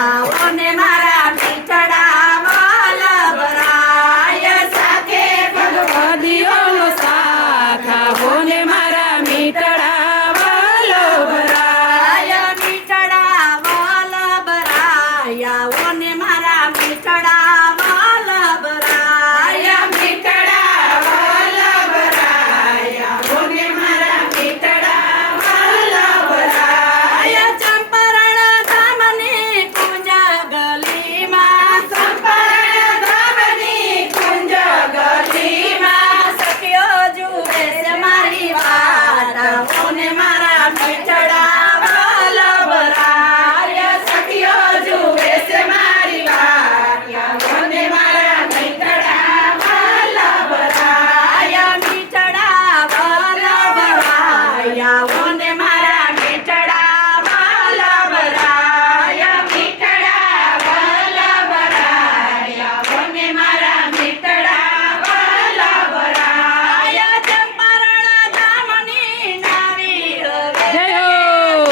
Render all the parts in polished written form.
આવો ને મારા મીઠડા વલ્લભરાય સાથે ભગવદીઓનો સાથ આવો ને મારા મીઠડા વલ્લભરાય. મીઠડા વલ્લભરાય આવો ને મારા મીઠડા વલ્લભરાય મીઠડા વલ્લભરાય આવો ને મારા મીઠડા વલ્લભરાય. ચંપારણ ધામની કુંજ ગલીમાં ચંપારણ ધામની કુંજ ગલીમાં સખીઓ જુએ છે મારી વાત આવો ને મારા મીઠડા વલ્લભરાય સખીઓ જુએ છે મારી વાત આવો ને મારા મીઠડા વલ્લભરાય. મીઠડા વલ્લભરાય આવો ને મારા મીઠડા વલ્લભરાય મીઠડા વલ્લભરાય આવો ને મારા મીઠડા વલ્લભરાય. ચંપારણ ધામની નારી હવે જય હો.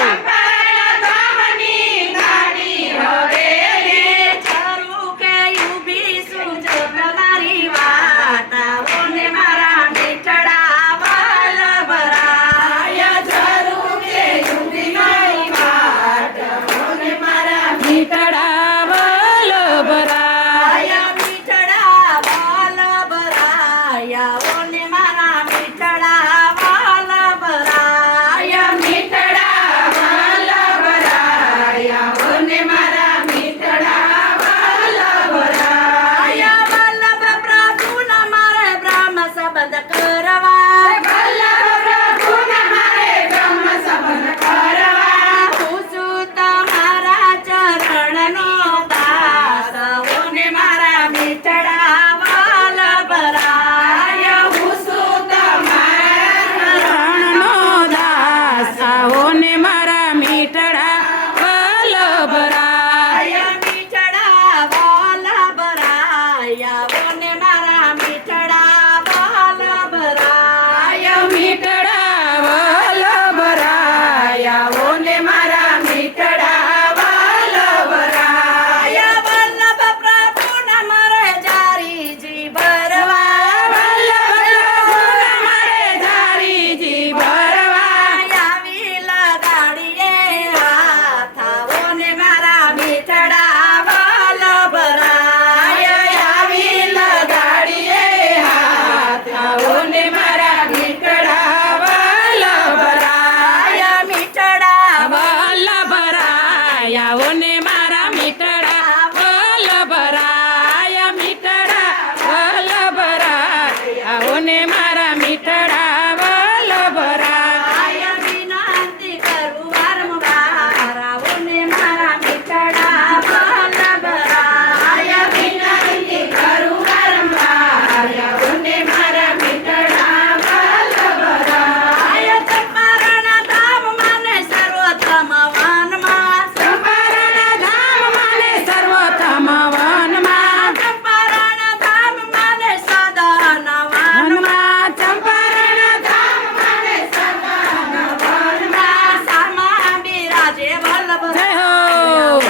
ચંપારણ ધામની નાની હવેલી છરું કે ઊભી છું જો તમારી વાત આવો ને મારા મીઠડા વલ્લભરાય જરૂર કે ઊભી મારી વાત આવો ને મારા મીઠડા વલ્લભરાય. મીઠડા વલ્લભરાય આવો ને મારા મીઠડા વલ્લભરાય મીઠડા વલ્લભરાય આવો ને મારા મીઠડા વલ્લભરાય. વલ્લભ પ્રભુના મારે બ્રહ્મ સંબંધ કરવા વલ્લભ પ્રભુના મારે બ્રહ્મ સંબંધ કરવા. હું છું તમારા ચરણનો દાસ આવો ને મારા મીઠડા વલ્લભરાય હું છું તમારા ચરણનો દાસ આવો ને મારા મીઠડા વલ્લભરાય. મીઠડા વલ્લભરાય આવો ને મારા મીઠડા વલ્લભરાય મીઠડા વલ્લભરાય આવો ને મારા મીઠડા વલ્લભરાય. વલ્લભ પ્રભુના મારે જારીજી ભરવા વલ્લભ પ્રભુના મારે ધારીજી ભરવા. આવી લગાડીએ હાથ આવો ને મારા મીઠડા વલ્લભરાય આવી લગાડીએ હાથ આવો ને મારા મીઠડા વલ્લભરાય. મીઠડા વલ્લભરાય આવો ને મારા મીઠડા વલ્લભરાય. મીઠડા વલ્લભરાય આવો ને મારા મીઠડા વલ્લભરાય. વિનંતી કરું વારંવાર આવો ને મારા મીઠડા વલ્લભરાય વિનંતી કરું વારંવાર આવો ને મારા મીઠડા વલ્લભરાય. ચંપારણ ધામ માને સર્વોત્તમ વનમાં ચંપારણ ધામ માને સર્વોત્તમ વનમાં. ચંપારણ ધામ માને સદન વનમાં વનમાં ચંપારણ ધામ માને સદન વનમાં. સામા બિરાજે વલ્લભ જય હો.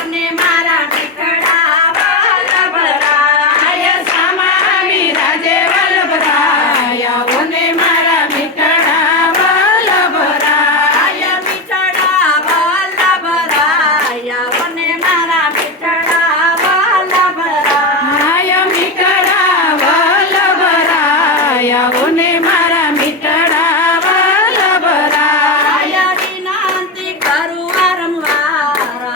અને મારા મીઠડા વલ્લભરાય સામા બિરાજે વલ્લભરાય આવો ને મારા મીઠડા વલ્લભરાય. મીઠડા વલ્લભરાય આવો ને મારા મીઠડા વલ્લભરાય મીઠડા વલ્લભરાય આવો ને મારા મીઠડા વલ્લભરાય. વિનંતી કરું વારંવાર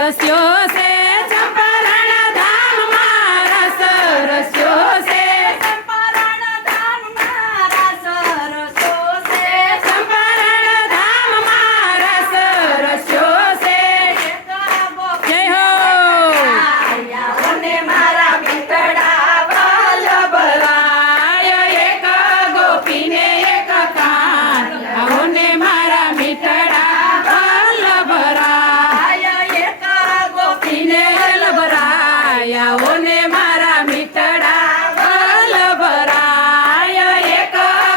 રસ્યો છે ચંપારણ ધામમાં રસ રસ્યો છે ચંપારણ ધામમાં રસ રસ્યો છે ચંપારણ ધામમાં રસ રસ્યો છે એક ગોપી જય હો આયાઓને મારા મીઠડા વલ્લભરાય એક ગોપીને એક કાન આવોને મારા મીઠડા વલ્લભરાય એક ગોપીને વલ્લભરાય આવોને મારા મીઠડા વલ્લભરાય એક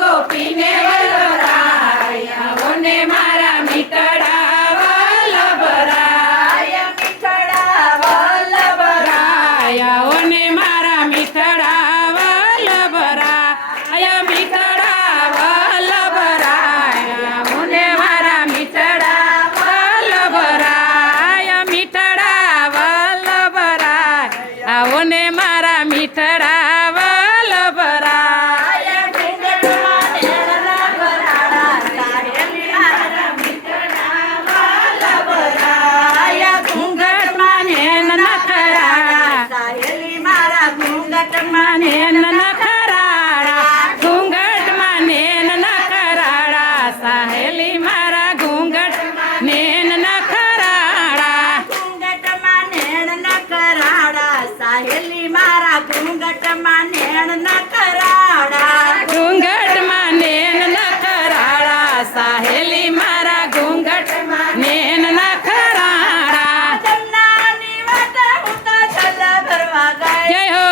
ગોપીને વલ્લભરાય આવોને મારા મીઠડા વલ્લભરાય મીઠડા વલ્લભરાય ઓને મારા મીઠડા વલ્લભરાય મીઠડા વલ્લભરાય ઓને મારા મીઠડા વલ્લભરાય મીઠડા વલ્લભરાય ઓને મારા મીઠડા વલ્લભરાય ઘૂંઘટમાં નેન નખરાડા નેન નખરાડા ઘૂંઘટમાં નેન નખરાડા સાહેલી મારા ઘૂંઘટ નેન નખરાડા ઘૂંઘટમાં નેન નખરાડા સાહેલી મારા ઘૂંઘટ નેન નખરાડા જય હો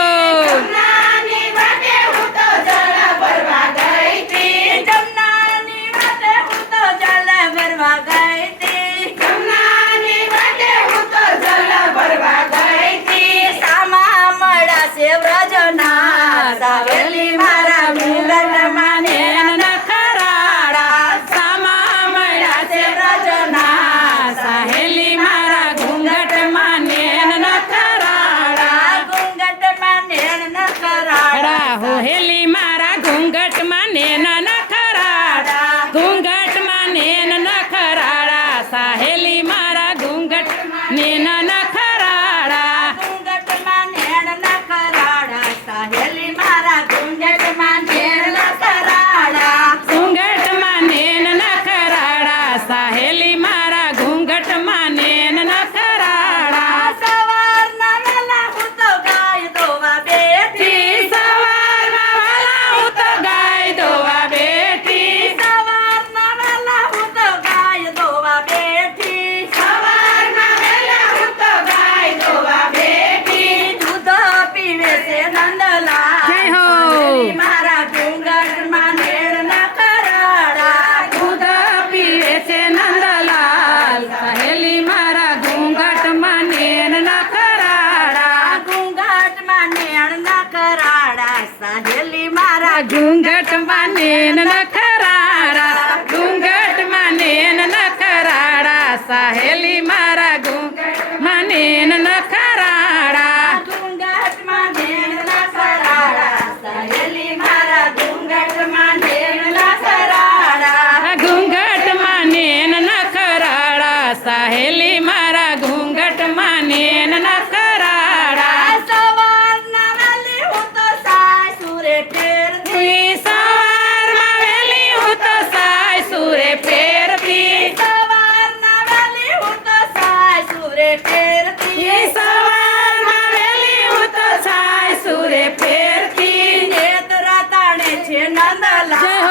સાવેલી મારા ઘૂંઘટમાં નેન નખરાડા સામા મળ્યા છે વ્રજના સાહેલી મારા ઘૂંઘટમાં નેન નખરાડા ઘૂંઘટમાં નેણ ન કરાડા હોહેલી મારા ઘૂંઘટમાં નેન નખરાડા ઘૂંઘટમાં નેન નખરાડા સાહેલી મારા ઘૂંઘટ નેન નખરાડા ઘૂંઘટમાં નેણ ન કરાડા સાહેલી મારા ઘૂંઘટમાં નેણ ન કરાડા ઘૂંઘટમાં નેન નખરાડા સાહેલી મારા ઘૂંઘટમાં નેન નખરાડા સવારના વેલા હું તો ગાય દોવા બેઠી સવારમાં વાલા હું તો ગાય દોવા બેઠી સવારના વેલા હું તો ગાય દોવા બેઠી સવારમાં વહેલા હું તો ગાય દોવા બેઠી દૂધ પીવે છે નંદલાલ જય હો. સાહેલી મારા ઘૂંઘટમાં નેણ ન કરાડા દૂધ પીવે છે નંદલાલ સાહેલી મારા ઘૂંઘટમાં નેન નખરાડા ઘૂંઘટમાં નેણ ન કરાડા સાહેલી મારા ઘૂંઘટમાં નેન નખરાડા ઘૂંઘટમાં નેન નખરાડા સાહેલી મારા ઘૂંઘટમાં નેન નખરાડા ઘૂંઘટમાં નેણ ન કરાડા સાહેલી મારા ઘૂંઘટમાં નેણ ન કરાડા ઘૂંઘટમાં નેન નખરાડા સાહેલી મારા ઘૂંઘટમાં નેન નખરાડા સવારના વેલી હું તો સાસુરે ફેરતી સવારમાં વહેલી હું તો સાય સુરે ફેરતી સવારના વેલી હું તો સાસુરે ફેરતી સવારમાં વહેલી હું તો સાય સુરે ફેરતી નેત્રા તાણે છે નંદલાલ જય હો.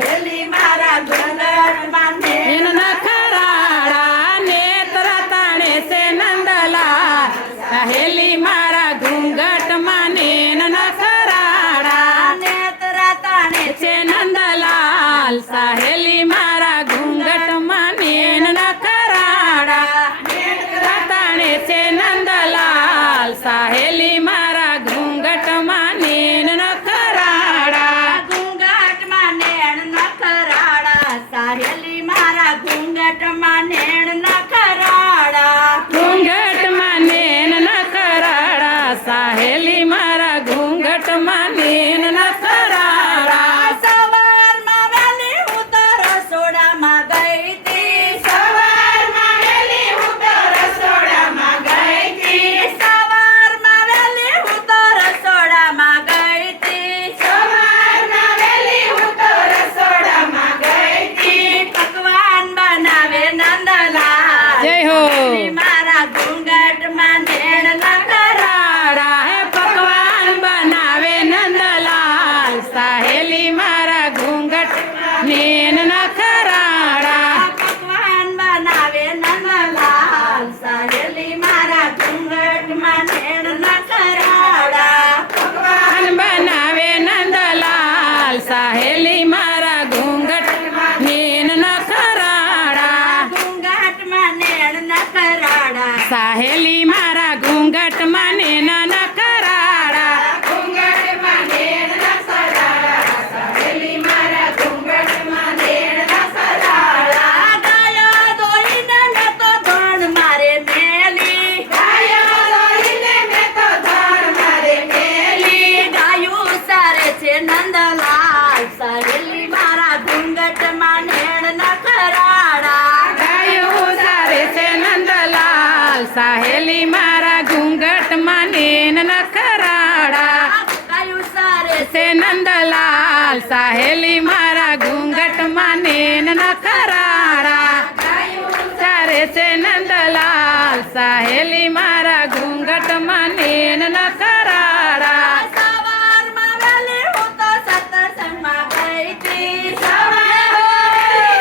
સાહેલી મારા ઘૂંઘટમાં નેણ નેન નખરાડા નેત્ર તાણે છે નંદલાલ સાહેલી મારા ઘૂંઘટમાં નેન નખરાડા નેત્રા તાણે છે નંદલાલ સાહેલી મારા ઘૂંઘટમાં નેન નખરાડા તાણે છે નંદ મારા ઘૂંઘટમાં નેણ ન કરાડા. હે પકવાન બનાવે નંદલાલ સાહેલી મારા ઘૂંઘટ નેન ન ખરાડા. પકવાન બનાવે નંદલાલ સાહેલી મારા ઘૂંઘટમાં નેણ ન કરાડા. પકવાન બનાવે નંદલાલ સાહેલી મારા ઘૂંઘટ નેન ન ખરાડા. ઘૂંઘટમાં નેણ ન કરાડા. સાહેલી મારા ઘૂંઘટમાં નેન ન ખરાડા. ઘૂંઘટમાં નેણ ન કરાડા. સાહેલી મારા ઘૂંઘટમાં નેણ ન કરાડા. ગાયો દોઈને મેં તો ધણ મારે મેલી. ગાયો દોઈને મેં તો ધણ મારે મેલી. ગાયું સારે છે નંદલાલ સાહેલી મારા ઘૂંઘટમાં નેણ ન કરાડા. ગાયું સારે છે નંદલાલ સાહેલી મારા ઘૂંઘટમાં નેન ન ખરાડા. ગાયું સારે છે નંદલાલ સાહેલી મારા ઘૂંઘટમાં નેન ન ખરાડા. ચારે છે નંદલાલ સાહેલી મારા ઘૂંઘટમાં નેન ન ખરાડા. સવારમાં વહેલી હું તો સત્સંગમાં ગઈ હતી. સવારમાં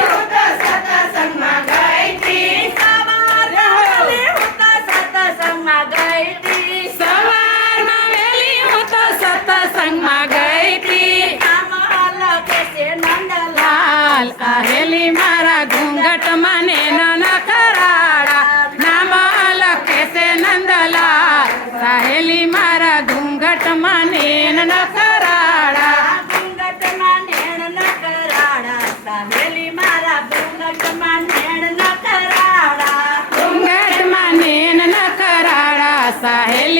હું તો સત્સંગમાં ગઈ હતી. સવારમાં વહેલી હું તો સત્સંગમાં ગઈ હતી. સવારમાં વહેલી હું તો સત્સંગમાં ગઈ હતી. આમાં લખે છે નંદલાલ લાલ સાહેલી મારા ઘૂંઘટમાં નેન ન ખરાડા. નામ લખે છે નંદલાલ સાહેલી મારા ઘૂંઘટમાં નેન ન ખરાડા. ઘૂંઘટમાં નેણ ન કરાડા. સાહેલી મારા ઘૂંઘટમાં નેણ ન કરાડા. ઘૂંઘટમાં નેન ન ખરાડા સાહેલી